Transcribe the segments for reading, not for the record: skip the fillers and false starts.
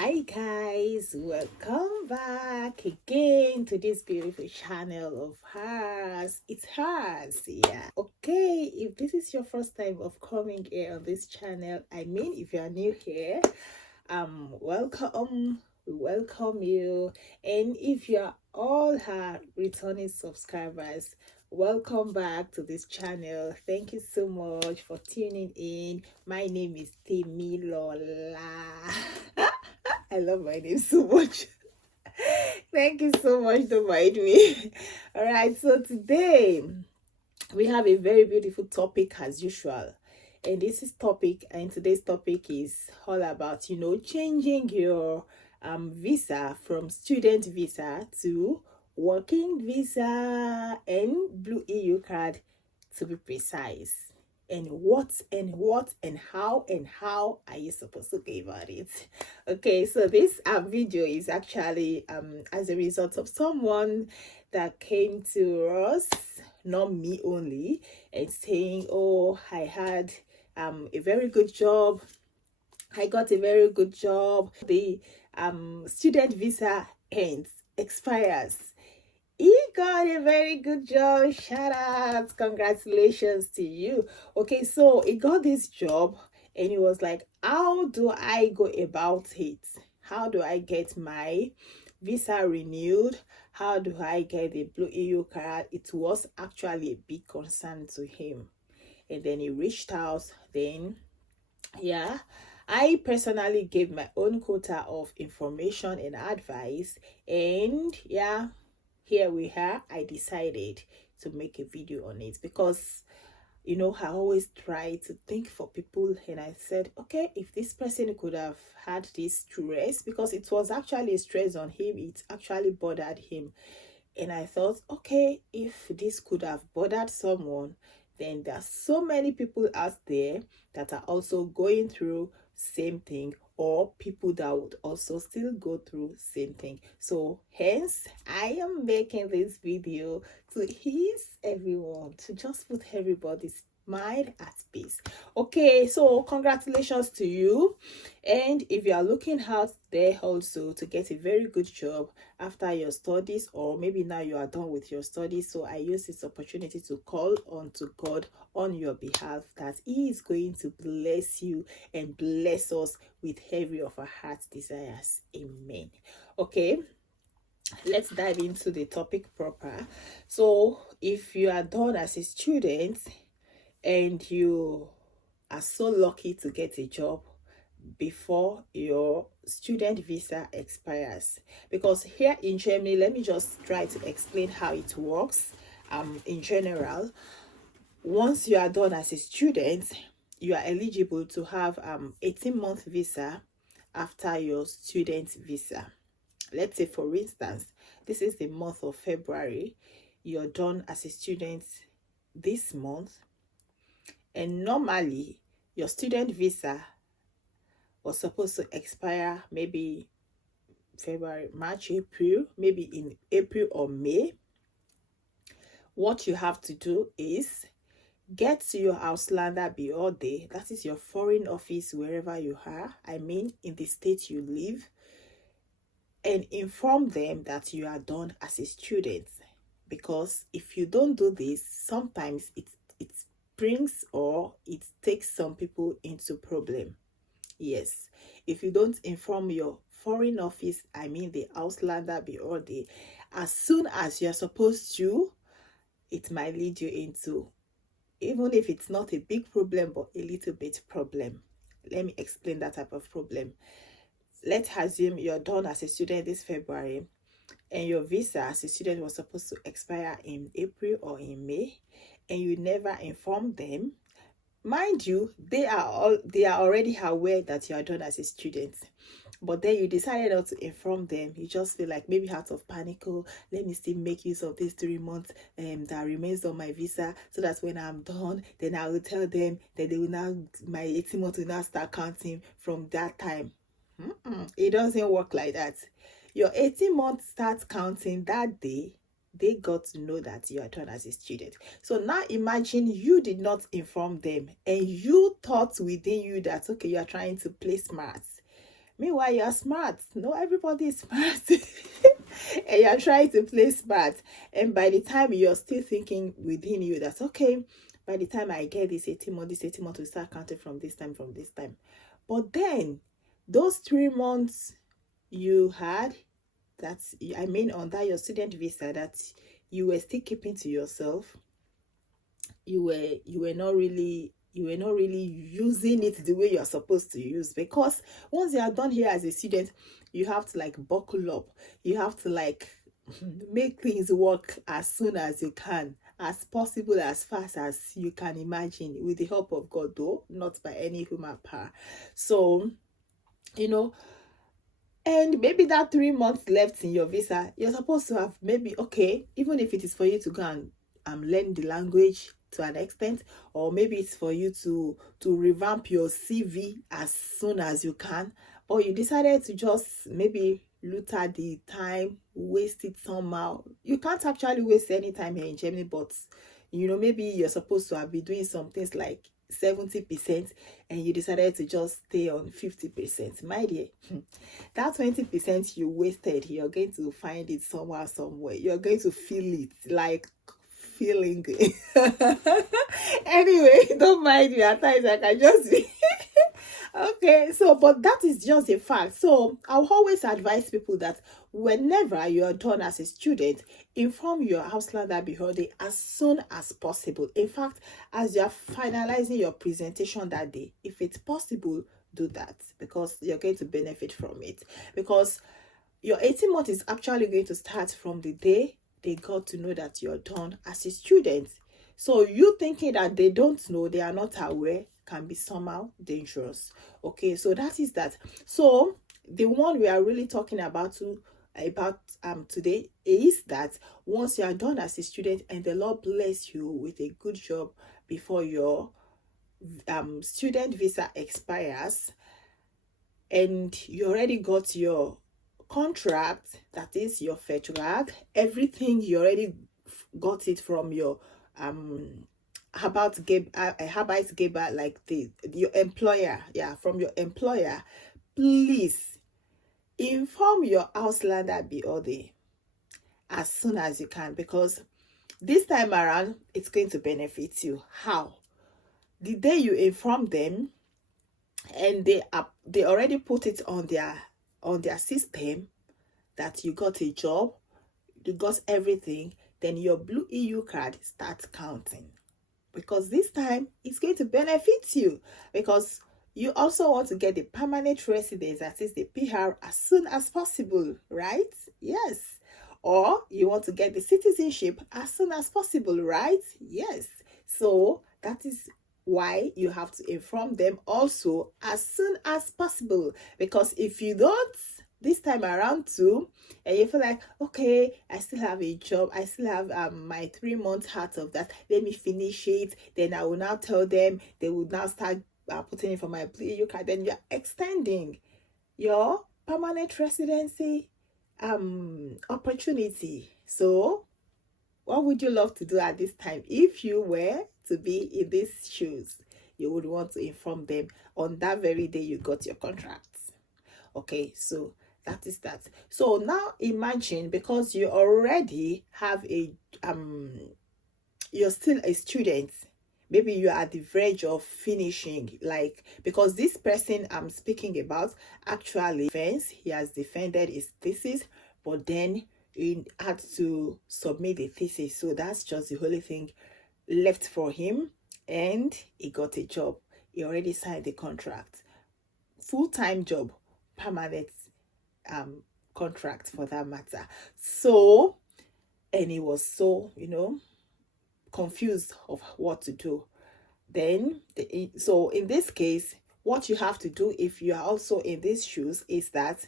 Hi guys, welcome back again to this beautiful channel of hers. It's hers, yeah. Okay, if this is your first time of coming here on this channel, if you are new here, welcome. We welcome you. And if you are all her returning subscribers, welcome back to this channel. Thank you so much for tuning in. My name is Temi Lola. I love my name so much. Thank you so much to mind me. All right, so today we have a very beautiful topic as usual. And today's topic is all about, changing your visa from student visa to working visa and blue EU card, to be precise. And what and how are you supposed to go about it? Okay, so this video is actually as a result of someone that came to us, not me only, and saying, oh, I had a very good job. I got a very good job. The student visa expires. He got a very good job. Shout out. Congratulations to you. Okay, so he got this job and he was like, how do I go about it? How do I get my visa renewed? How do I get the blue EU card? It was actually a big concern to him. And then he reached out. Then, yeah, I personally gave my own quota of information and advice. And yeah, here we are. I decided to make a video on it because I always try to think for people, and I said, okay, if this person could have had this stress, because it was actually a stress on him, it actually bothered him. And I thought, okay, if this could have bothered someone, then there are so many people out there that are also going through same thing, or people that would also still go through same thing. So hence I am making this video to ease everyone, to just put everybody's mind at peace. Okay, so congratulations to you. And if you are looking out there also to get a very good job after your studies, or maybe now you are done with your studies, so I use this opportunity to call on to God on your behalf that he is going to bless you and bless us with every of our heart's desires. Amen. Okay, let's dive into the topic proper. So if you are done as a student and you are so lucky to get a job before your student visa expires, because here in Germany, let me just try to explain how it works. In general, once you are done as a student, you are eligible to have 18-month visa after your student visa. Let's say, for instance, this is the month of February. You're done as a student this month, and normally your student visa was supposed to expire maybe February, March, April, maybe in April or May. What you have to do is get to your Ausländer Behörde, that is your foreign office wherever you are, in the state you live, and inform them that you are done as a student. Because if you don't do this, sometimes it brings, or it takes some people into problem. Yes, if you don't inform your foreign office, the Ausländer Behörde, as soon as you're supposed to, it might lead you into, even if it's not a big problem, but a little bit problem. Let me explain that type of problem. Let's assume you're done as a student this February, and your visa as a student was supposed to expire in April or in May, and you never informed them. Mind you, they are already aware that you are done as a student, but then you decided not to inform them. You just feel like, maybe out of panic, oh, let me still make use of these 3 months that remains on my visa, so that when I'm done, then I will tell them that they will now, my 18 months will now start counting from that time. It doesn't work like that. Your 18 months starts counting that day they got to know that you are done as a student. So now imagine you did not inform them, and you thought within you that, okay, you are trying to play smart. Meanwhile, you're smart. No, everybody is smart. And you're trying to play smart. And by the time you're still thinking within you that, okay, by the time I get this 18 months will start counting from this time, from this time. But then, those 3 months you had, that's, I mean, under your student visa, that you were still keeping to yourself, you were not really using it the way you're supposed to use, because once you are done here as a student, you have to like buckle up, you have to like make things work as soon as you can, as possible, as fast as you can imagine, with the help of God, though not by any human power. So, you know, and maybe that 3 months left in your visa, you're supposed to have, maybe, okay, even if it is for you to go and learn the language to an extent, or maybe it's for you to revamp your CV as soon as you can, or you decided to just maybe look at the time, waste it somehow. You can't actually waste any time here in Germany, but maybe you're supposed to have been doing some things like 70%, and you decided to just stay on 50%. My dear, that 20% you wasted, you're going to find it somewhere, somewhere. You're going to feel it, like feeling it. Anyway, don't mind me. At times I can just be okay. So, but that is just a fact. So I'll always advise people that whenever you're done as a student, inform your Ausländer Behörde as soon as possible. In fact, as you're finalizing your presentation that day, if it's possible, do that, because you're going to benefit from it. Because your 18 months is actually going to start from the day they got to know that you're done as a student. So you thinking that they don't know, they are not aware, can be somehow dangerous. Okay, so that is that. So the one we are really talking about today is that once you are done as a student and the Lord bless you with a good job before your student visa expires, and you already got your contract, that is your Vertrag, everything, you already got it from your Arbeitgeber, like your employer, from your employer. Please inform your Ausländer Behörde as soon as you can, because this time around it's going to benefit you. How? The day you inform them and they already put it on their system that you got a job, you got everything, then your blue EU card starts counting, because this time it's going to benefit you, because you also want to get the permanent residence, that is the PR, as soon as possible, right? Yes. Or you want to get the citizenship as soon as possible, right? Yes. So that is why you have to inform them also as soon as possible, because if you don't this time around too, and you feel like, okay, I still have a job, I still have my 3 months out of that, let me finish it, then I will now tell them, they will now start putting it for my EU card, then you're extending your permanent residency opportunity. So what would you love to do at this time? If you were to be in these shoes, you would want to inform them on that very day you got your contracts. Okay, so that is that. So now imagine, because you already have you're still a student, maybe you are at the verge of finishing, like, because this person I'm speaking about actually he has defended his thesis, but then he had to submit the thesis, so that's just the only thing left for him, and he got a job. He already signed the contract, full-time job, permanent contract for that matter. So, and he was so confused of what to do. Then so in this case, what you have to do if you are also in these shoes is that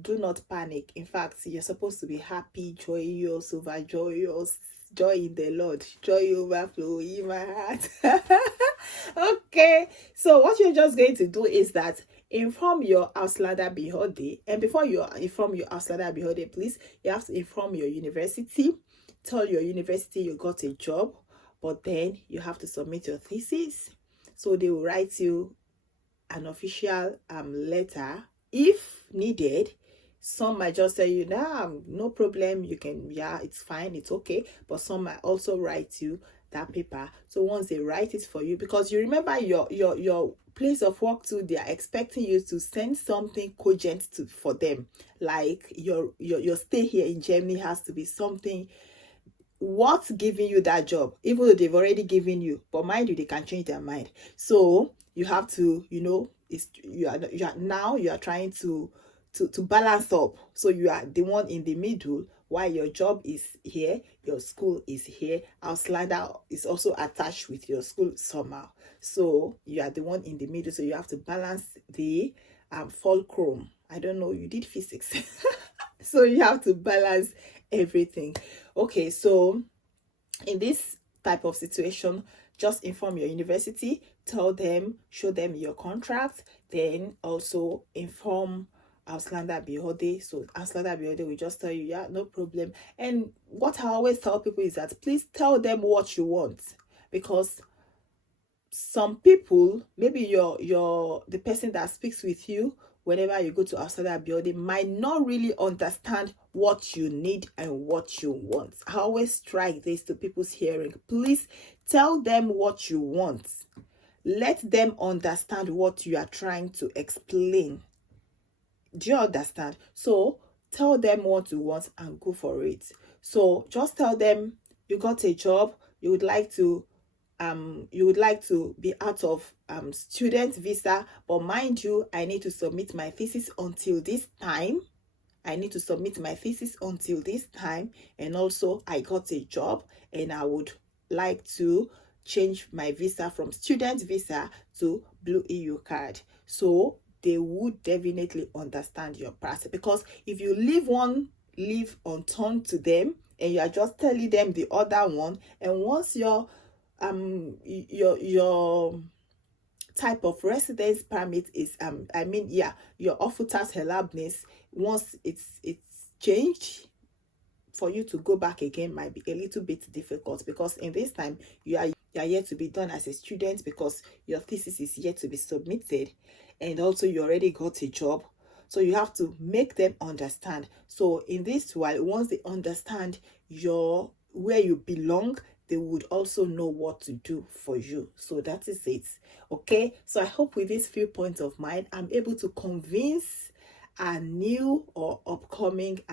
do not panic. In fact, you're supposed to be happy, joyous, overjoyous, joy in the Lord, joy overflow in my heart. Okay, so what you're just going to do is that inform your Ausländer Behörde, and before you inform your Ausländer Behörde, please, you have to inform your university. Tell your university you got a job, but then you have to submit your thesis. So they will write you an official letter if needed, some might just tell you, nah, no problem, you can, yeah, it's fine, it's okay. But some might also write you that paper. So once they write it for you, because you remember your place of work too, they are expecting you to send something cogent to for them. Like your stay here in Germany has to be something what's giving you that job, even though they've already given you. But mind you, they can change their mind. So you have to, it's you are trying to balance up. So you are the one in the middle. While your job is here, your school is here. Ausländer is also attached with your school somehow. So you are the one in the middle. So you have to balance the fulcrum. I don't know, you did physics. So you have to balance everything. Okay, so in this type of situation, just inform your university, tell them, show them your contract, then also inform Ausländerbehörde. So Ausländerbehörde will just tell you, yeah, no problem. And what I always tell people is that please tell them what you want, because some people, maybe the person that speaks with you whenever you go to Ausländerbehörde might not really understand what you need and what you want. I always strike this to people's hearing. Please tell them what you want. Let them understand what you are trying to explain. Do you understand? So tell them what you want and go for it. So just tell them you got a job, you would like to be out of student visa, but mind you, I need to submit my thesis until this time. And also I got a job and I would like to change my visa from student visa to Blue EU card. So they would definitely understand your process, because if you leave unturned to them and you are just telling them the other one, and once your type of residence permit is your Aufenthaltserlaubnis, once it's changed, for you to go back again might be a little bit difficult, because in this time you are yet to be done as a student, because your thesis is yet to be submitted, and also you already got a job. So you have to make them understand. So in this while, once they understand where you belong, they would also know what to do for you. So that is it. Okay, so I hope with these few points of mine, I'm able to convince a new or upcoming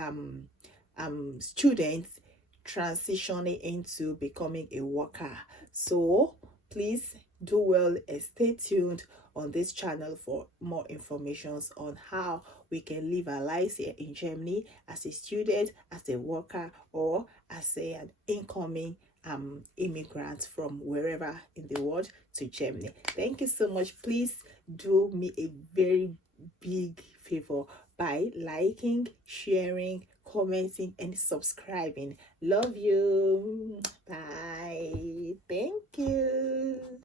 students transitioning into becoming a worker. So please do well and stay tuned on this channel for more informations on how we can live our lives here in Germany as a student, as a worker, or as an incoming immigrant from wherever in the world to Germany. Thank you so much. Please do me a very big favor by liking, sharing, commenting, and subscribing. Love you. Bye. Thank you.